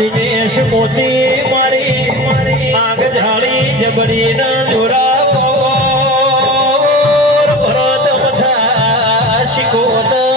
દિનેશ મોતી મારી આગ ઝાડી જબડી ના જોરાવો ભરત મથા શિકોતા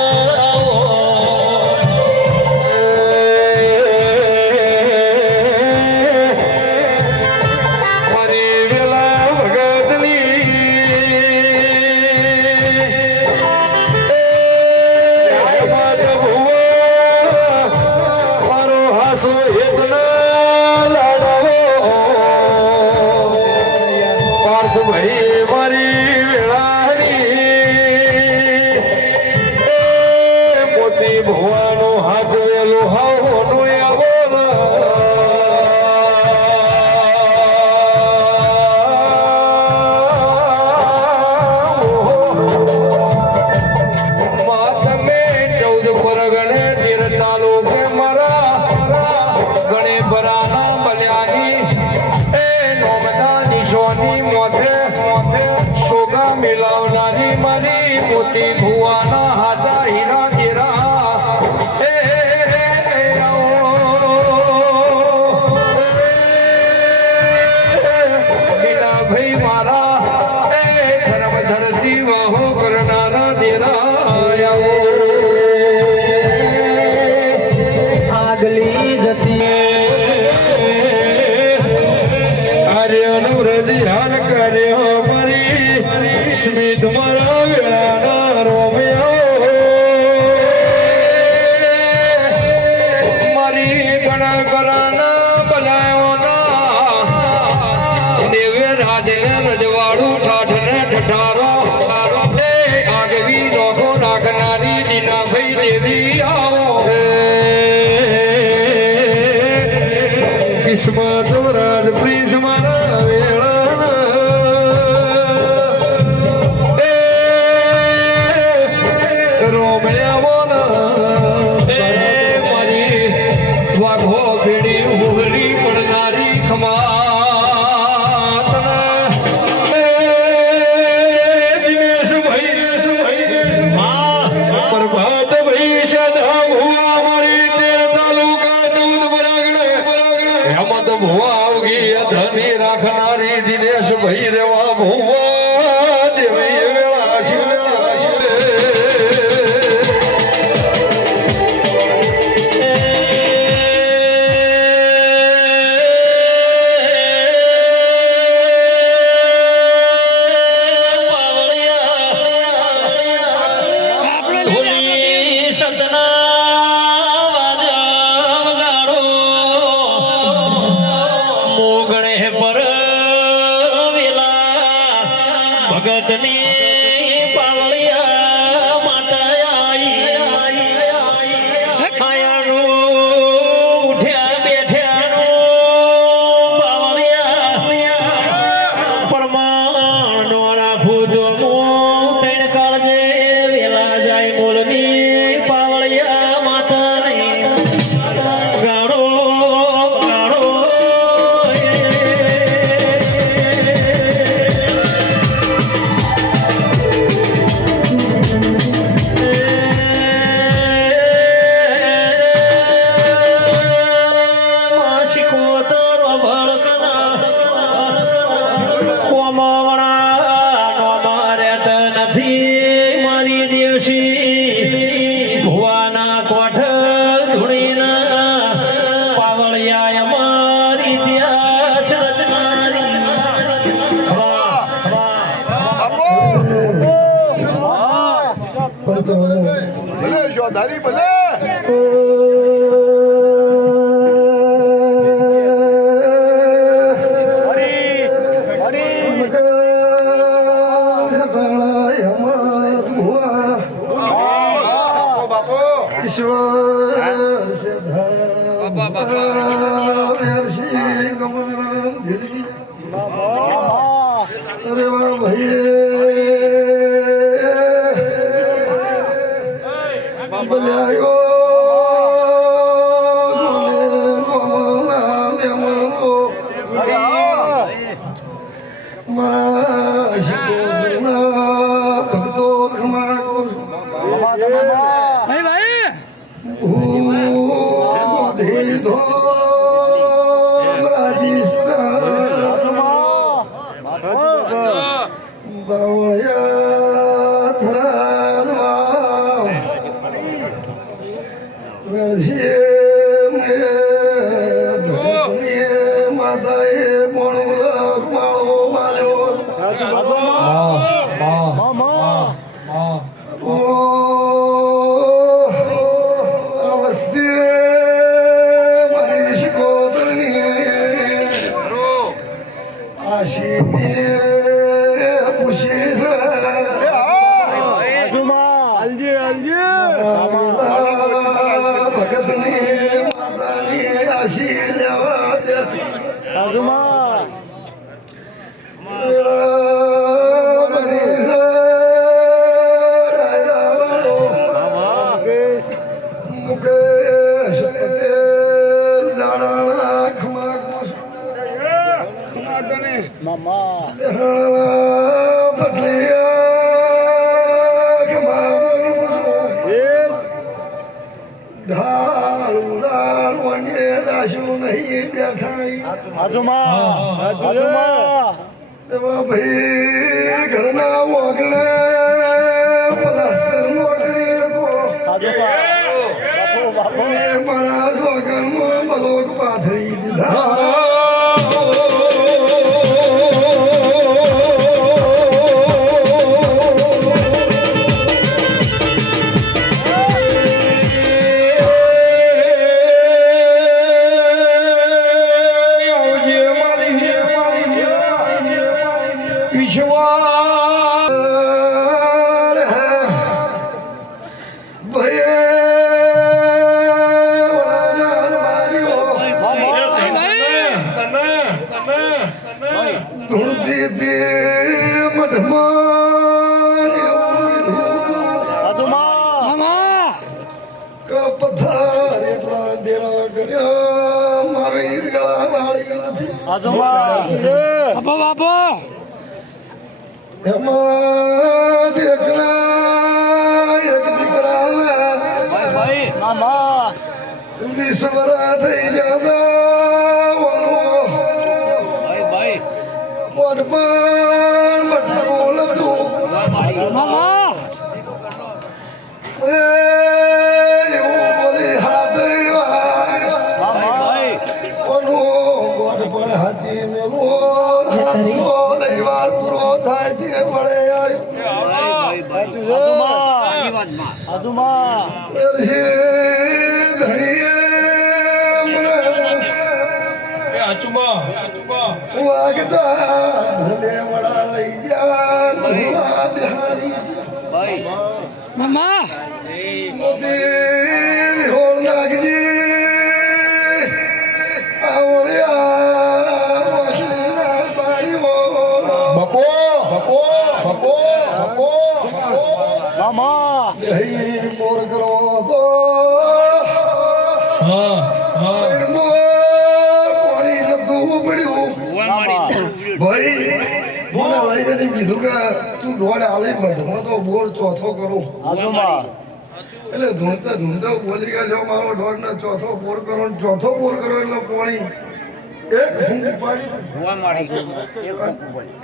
धारी भले अरे वाह भैया बजायो भाई માતાએ પણ માળવો માર્યો ઓ અવસ્થે મારી શિકોતની આશીને પૂછી ભગતની માતાની આશી લેવા મુકેશ પટેલ જાણા ખમા પટલિયા ખમા ઢાળું ડાળવાને દાશું નહીં બેઠા એમાં ભાઈ ઘરના વાગણે પ્લાસ્ટર નોકરી મારા સોગનમાં બલોક પાથરી દીધા એમાં એકલા એક દીકરા વિશ્વરા થઈ જતા વડપણ મટકોલ હતું એવું બોલી હાથ ગોડપણ હાચી મેલો રવિવાર પૂરો થાય તે પડે મોર કરો તો પાણી નતું પડ્યું ભાઈ બોલે લઈને કીધું કે તું દોડ આલી મધમાં તો બોર ચોથો કરું એટલે ધૂંધતા બોલી ગયા જો મારો દોડ ને ચોથો બોર કરો ને ચોથો બોર કરો એટલે પાણી એક ફૂંક પાડી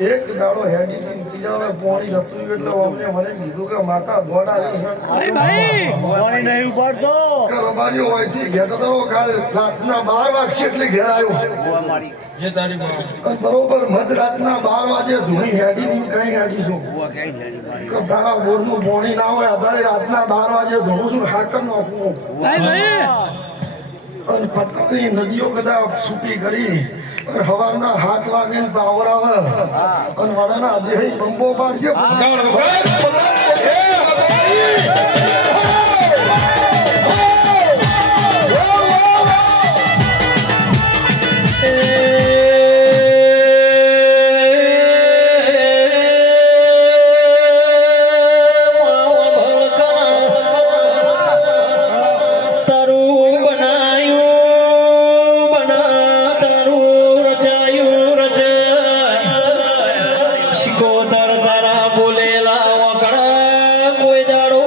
એક દાડો હેડી ને ત્રીજા પાણી જતું એટલે અમને મને કીધું કે માતા દોડ આવી રબારીઓ હોયથી ઘેર તો રાતના 12 વાગશે એટલે ઘેર આવ્યો બરોબર મધરાતના 12 વાગે ધૂણી હેડી ની કઈ હેડીશું તારા બોરનું પાણી ના હોય આધારે રાતના 12 વાગે ધૂણું છું હાકર નાખવું અને પટની નદીઓ કદાચ સૂકી કરી અને સવારના 7 વાગે પાવર આવે અને વડાના દેહ પંપો પાડજો શિકોતર તારા બોલેલા વગડા કોઈ દાડો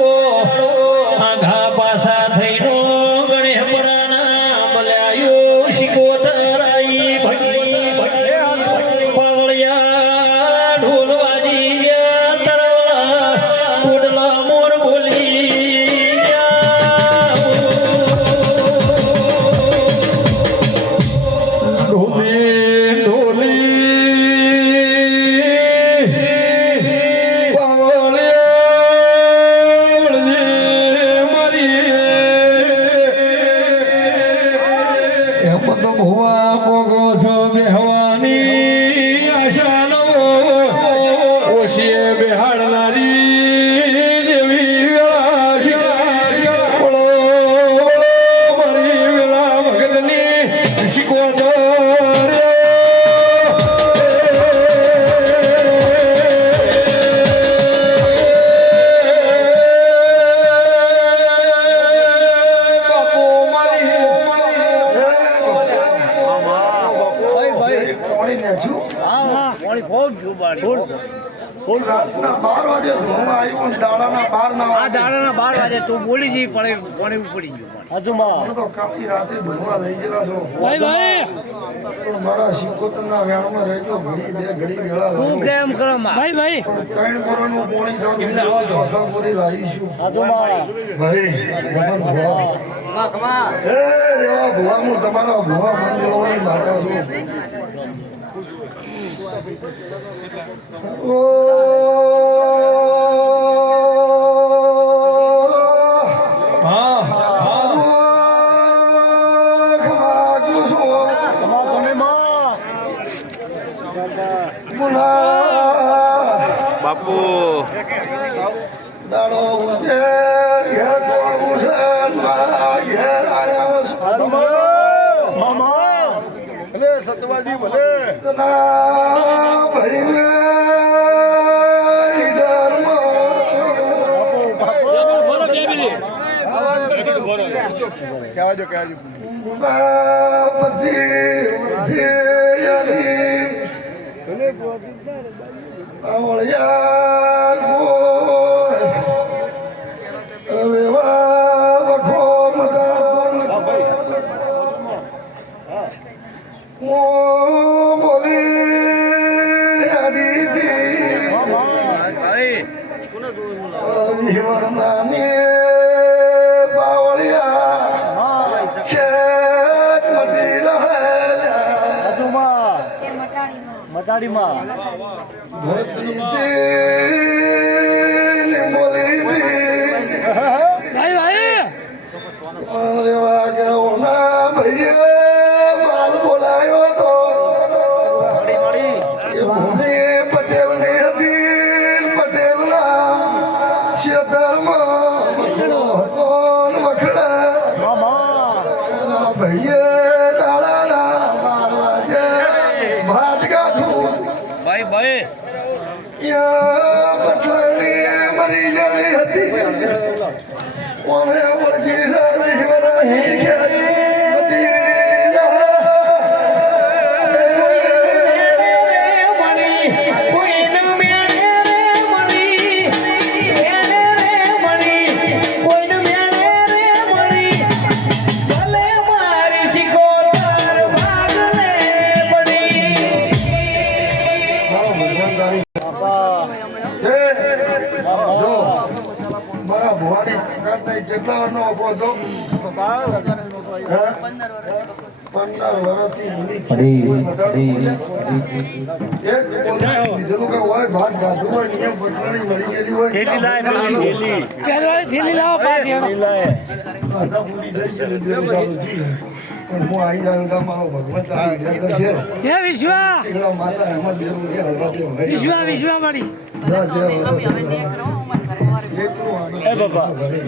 હેમંત ભુવા પોગો છો બેહવાની આશા નો ઓશીએ બેહાડનારી દેવી વેળા બોલો મારી વેળા ભગતની શીખવતર પાણી નાખ્યું રાતના 12 વાગે ધોવામાં આવ્યું ને દાડાના 12 ના વાગે. દાડાના 12 વાગે તું બોલી જઈ પડે પાણી ઉપડી ગયું મને તો કાળી રાતે ધોવા લઈ ગયેલા છો ભાઈ મારા શિકોતરના વેણમાં રહેજો ઘડી બે ઘડી વેળા તું લાવું. કેમ કરમ ભાઈ પણ 3 બોરાનું પાણી થાતું ચોથા બોરી લાવીશું ભાઈ ગમન ભુવા. એ રેવા ભુવા હું તમારા ભુવા મંગળવાની માતા છું. બાપુ દાડો ઉજે ઘેર કોણ ઉજે મારા ઘેર આવ્યો છું. તના ભાઈને મટાડીમાં માલ બોલાયો તો પટેલ ની હતી પટેલ ના ક્ષેત્રમાં વખડા ભાઈએ દાડાના 12 વાગે ભાત ગાધું. ભાઈ પટલાણી મરી ગયેલી હતી કોને ઓળખી નહીં મારા ભુવાની તાકાત નહીં. કેટલા વારનો આપો છો? 15 વર્ષથી એની ખેતી એક બીજું કે હોય ભાત ગાધું હોય નિયમ પટલાણી મરી ગયેલી હોય આધા પૂરી થઈ ગયેલી દેવી ચાલુ છે. પણ હું આવી જાઉં તો મારો ભગવાન તારી ઈચ્છા છે. એકલા માતા એમાં દેવું છે હલવા દેવું નહીં. જા જા એટલું આનંદ. બાબા ભલે.